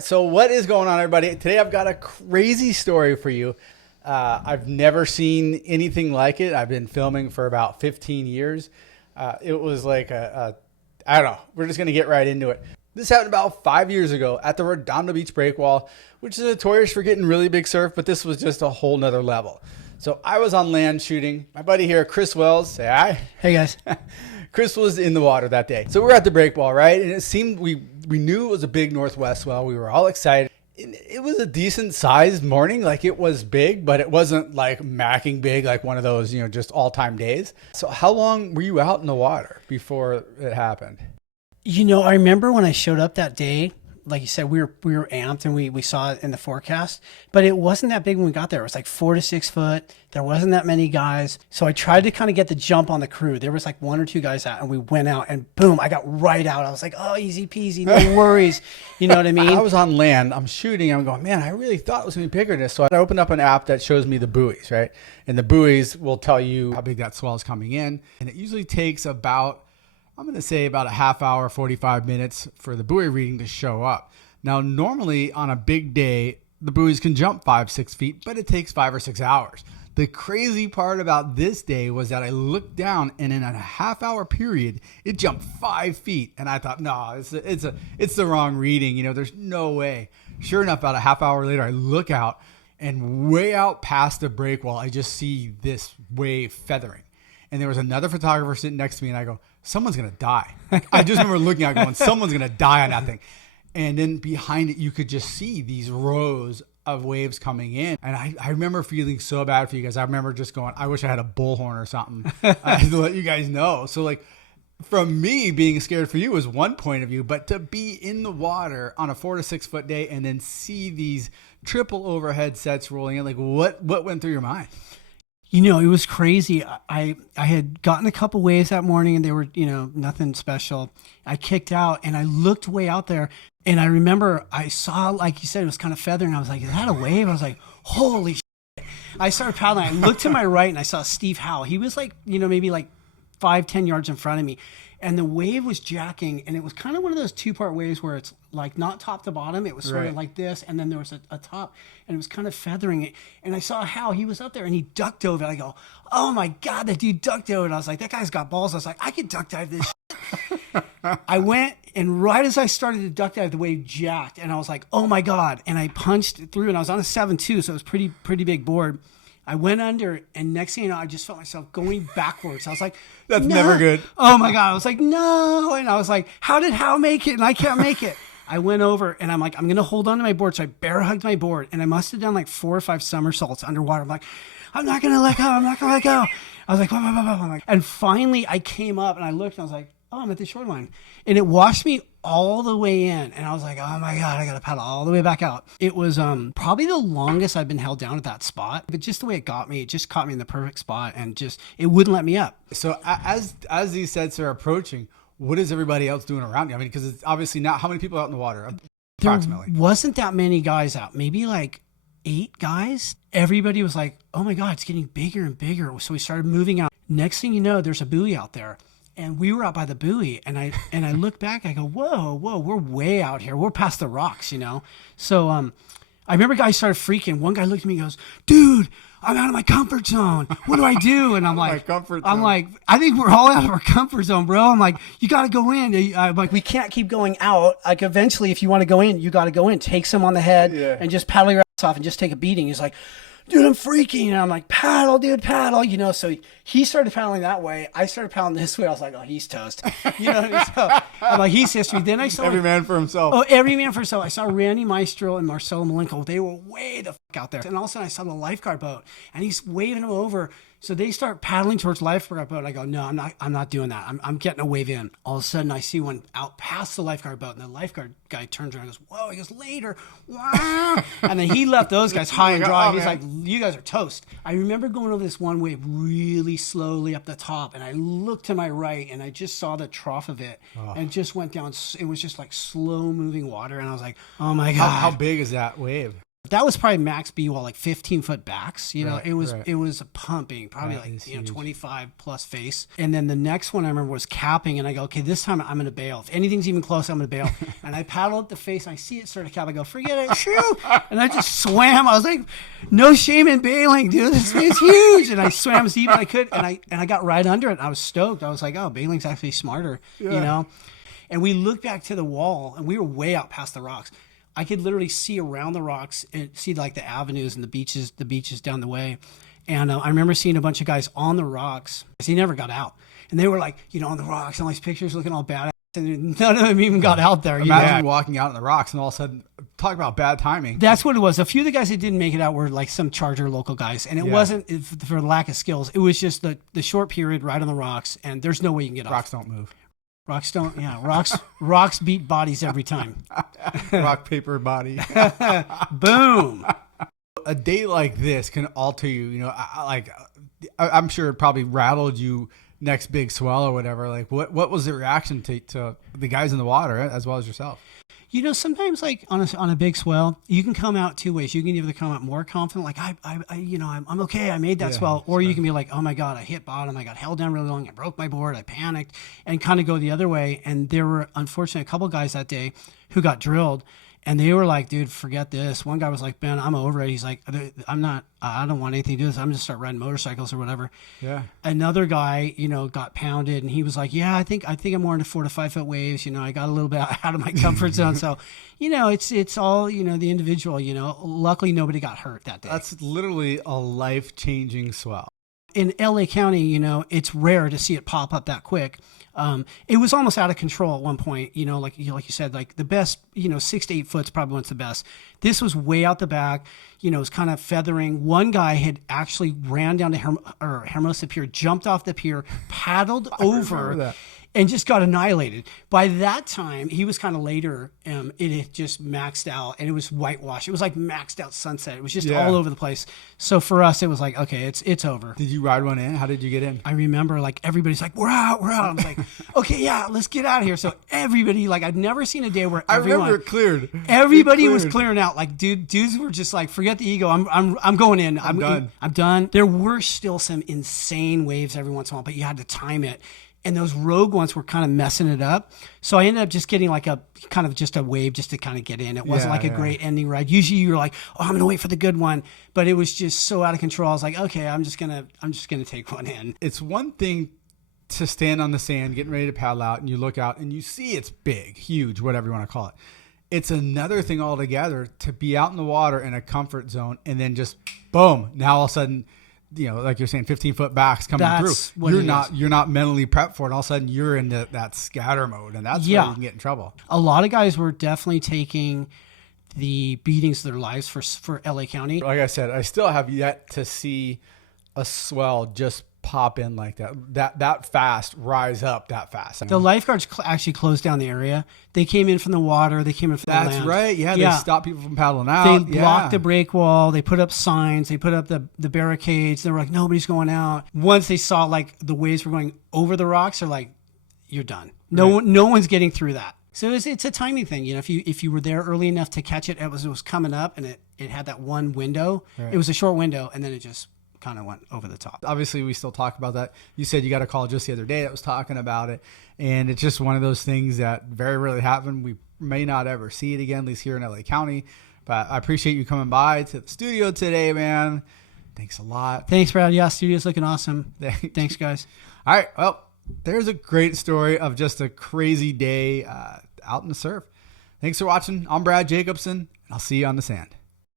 So what is going on, everybody? Today I've got a crazy story for you. I've never seen anything like it. I've been filming for about 15 years. It was like I don't know. We're just going to get right into it. This happened about 5 years ago at the Redondo Beach breakwall, which is notorious for getting really big surf, but this was just a whole nother level. So I was on land shooting. My buddy here, Chris Wells, say hi. Hey guys. Chris was in the water that day. So we're at the breakwall, right? And it seemed we knew it was a big northwest swell. We were all excited. It was a decent sized morning. Like, it was big, but it wasn't like macking big, like one of those, just all time days. So how long were you out in the water before it happened? I remember when I showed up that day, like you said, we were amped and we saw it in the forecast, but it wasn't that big when we got there. It was like 4 to 6 foot. There wasn't that many guys. So I tried to kind of get the jump on the crew. There was like 1 or 2 guys out and we went out and boom, I got right out. I was like, oh, easy peasy, no worries. You know what I mean? I was on land, I'm shooting, I'm going, man, I really thought it was going to be bigger than this. So I opened up an app that shows me the buoys, right? And the buoys will tell you how big that swell is coming in. And it usually takes about, I'm going to say about a half hour, 45 minutes for the buoy reading to show up. Now, normally on a big day, the buoys can jump 5-6 feet, but it takes 5 or 6 hours. The crazy part about this day was that I looked down and in a half hour period, it jumped 5 feet. And I thought, no, it's the wrong reading. There's no way. Sure enough, about a half hour later, I look out and way out past the breakwall, I just see this wave feathering. And there was another photographer sitting next to me and I go, someone's going to die. I just remember looking out going, someone's going to die on that thing. And then behind it, you could just see these rows of waves coming in. And I remember feeling so bad for you guys. I remember just going, I wish I had a bullhorn or something to let you guys know. So like, from me, being scared for you was one point of view, but to be in the water on a 4 to 6 foot day and then see these triple overhead sets rolling in, like what went through your mind? It was crazy. I had gotten a couple waves that morning and they were, nothing special. I kicked out and I looked way out there and I remember I saw, like you said, it was kind of feathering. I was like, is that a wave? I was like, holy shit. I started paddling. I looked to my right and I saw Steve Howe. He was like, maybe like 5-10 yards in front of me. And the wave was jacking and it was kind of one of those 2-part waves where it's like not top to bottom. It was sort of like this. And then there was a top and it was kind of feathering it. And I saw how he was up there and he duck dove it. I go, oh my God, that dude duck dove it. I was like, that guy's got balls. I was like, I could duck dive this. I went and right as I started to duck dive, the wave jacked and I was like, oh my God. And I punched through and I was on a 7.2. So it was pretty big board. I went under, and next thing you know, I just felt myself going backwards. I was like, that's no. Never good. Oh my God. I was like, no. And I was like, how did Hal make it? And I can't make it. I went over and I'm like, I'm going to hold on to my board. So I bear hugged my board and I must have done like 4 or 5 somersaults underwater. I'm like, I'm not going to let go. I'm not going to let go. I was like, blah, blah, blah, blah. I'm like, and finally I came up and I looked and I was like, oh, I'm at the shoreline. And it washed me all the way in. And I was like, oh my God, I got to paddle all the way back out. It was probably the longest I've been held down at that spot. But just the way it just caught me in the perfect spot and just, it wouldn't let me up. So as these sets are approaching, what is everybody else doing around you? I mean, because it's obviously not, how many people out in the water? Approximately. There wasn't that many guys out, maybe like 8 guys. Everybody was like, oh my God, it's getting bigger and bigger. So we started moving out. Next thing you know, there's a buoy out there. And we were out by the buoy and I look back, I go, whoa, we're way out here. We're past the rocks, So I remember guys started freaking. One guy looked at me and goes, dude, I'm out of my comfort zone. What do I do? And I'm like, I think we're all out of our comfort zone, bro. I'm like, you got to go in. I'm like, we can't keep going out. Like, eventually, if you want to go in, you got to go in. Take some on the head and just paddle your ass off and just take a beating. He's like, dude, I'm freaking. And I'm like, paddle, dude, paddle. So he started paddling that way. I started paddling this way. I was like, oh, he's toast. So I'm like, he's history. Then I saw every man for himself. Oh, every man for himself. I saw Randy Maestro and Marcelo Malenko. They were way the fuck out there. And all of a sudden I saw the lifeguard boat and he's waving them over. So they start paddling towards lifeguard boat. I go, no, I'm not doing that. I'm getting a wave in. All of a sudden I see one out past the lifeguard boat and the lifeguard guy turns around and goes, whoa, he goes, later. Wow. And then he left those guys high and dry. He's like, you guys are toast. I remember going over this one wave really slowly up the top and I looked to my right and I just saw the trough of it and it just went down. It was just like slow moving water. And I was like, oh my God. How big is that wave? That was probably max B-wall, like 15-foot backs. You know, Right, it was That pumping, probably is like, you know, huge. 25 plus face. And then the next one I remember was capping, and I go, okay, this time I'm going to bail. If anything's even close, I'm going to bail. And I paddle up the face, and I see it start to cap. I go, forget it, shoot. And I just swam. I was like, no shame in bailing, dude. This thing is huge. And I swam as deep as I could, and I got right under it. And I was stoked. I was like, oh, bailing's actually smarter, you know? And we looked back to the wall, and we were way out past the rocks. I could literally see around the rocks and see like the avenues and the beaches down the way. And I remember seeing a bunch of guys on the rocks. He never got out. And they were like, you know, on the rocks and all these pictures looking all badass. And none of them even got out there. Imagine walking out on the rocks and all of a sudden, talk about bad timing. That's what it was. A few of the guys that didn't make it out were like some Charger local guys. And it wasn't for lack of skills. It was just the short period right on the rocks. And there's no way you can get off. Rocks don't move. Rocks don't, yeah. Rocks beat bodies every time. Rock, paper, body. Boom. A day like this can alter you. You know, I'm sure it probably rattled you next big swell or whatever. Like, what was the reaction to the guys in the water as well as yourself? You know, sometimes like on a big swell, you can come out two ways. You can either come out more confident, like I'm okay, I made that swell, or you can be like, oh my god, I hit bottom, I got held down really long, I broke my board, I panicked, and kind of go the other way. And there were unfortunately a couple guys that day who got drilled. And they were like, dude, forget this. One guy was like, Ben, I'm over it. He's like, I don't want anything to do with this. I'm just start riding motorcycles or whatever. Yeah. Another guy, you know, got pounded, and he was like, yeah, I think I'm more into 4 to 5 foot waves. You know, I got a little bit out of my comfort zone. So, you know, it's all, you know, the individual, you know. Luckily, nobody got hurt that day. That's literally a life-changing swell. In LA County, you know, it's rare to see it pop up that quick. It was almost out of control at one point, you know, like you said, like the best, you know, 6 to 8 foot's probably what's the best. This was way out the back, you know, it was kind of feathering. One guy had actually ran down to Hermosa Pier, jumped off the pier, paddled over, and just got annihilated. By that time, he was kind of later. It had just maxed out, and it was whitewash. It was like maxed out sunset. It was just all over the place. So for us, it was like, okay, it's over. Did you ride one in? How did you get in? I remember like everybody's like, we're out. I was like, okay, yeah, let's get out of here. So everybody, like, I've never seen a day where I remember it cleared. Everybody was clearing out. Like, dudes were just like, forget the ego. I'm going in. I'm done. I'm done. There were still some insane waves every once in a while, but you had to time it. And those rogue ones were kind of messing it up. So I ended up just getting like a kind of just a wave just to kind of get in. It wasn't like a great ending ride. Usually you're like, oh, I'm going to wait for the good one. But it was just so out of control. I was like, okay, I'm just going to take one in. It's one thing to stand on the sand, getting ready to paddle out, and you look out and you see it's big, huge, whatever you want to call it. It's another thing altogether to be out in the water in a comfort zone and then just boom, now all of a sudden, you know, like you're saying, 15-foot backs coming through. You're not mentally prepped for it. All of a sudden, you're in that scatter mode, and that's where you can get in trouble. A lot of guys were definitely taking the beatings of their lives for LA County. Like I said, I still have yet to see a swell just pop in like that fast, rise up that fast. The lifeguards actually closed down the area. They came in from the water. They came in from the land. That's right. Yeah, they stopped people from paddling out. They blocked the break wall. They put up signs. They put up the barricades. They were like, nobody's going out. Once they saw like the waves were going over the rocks, they're like, you're done. No one's getting through that. So it's a timing thing. You know, if you were there early enough to catch it, it was coming up, and it had that one window. Right. It was a short window, and then it just kind of went over the top. Obviously, we still talk about that. You said you got a call just the other day that was talking about it, and it's just one of those things that very rarely happen. We may not ever see it again, at least here in LA County. But I appreciate you coming by to the studio today, man. Thanks a lot. Thanks, Brad. Yeah, studio's looking awesome. Thanks, guys. All right. Well, there's a great story of just a crazy day out in the surf. Thanks for watching. I'm Brad Jacobson, and I'll see you on the sand.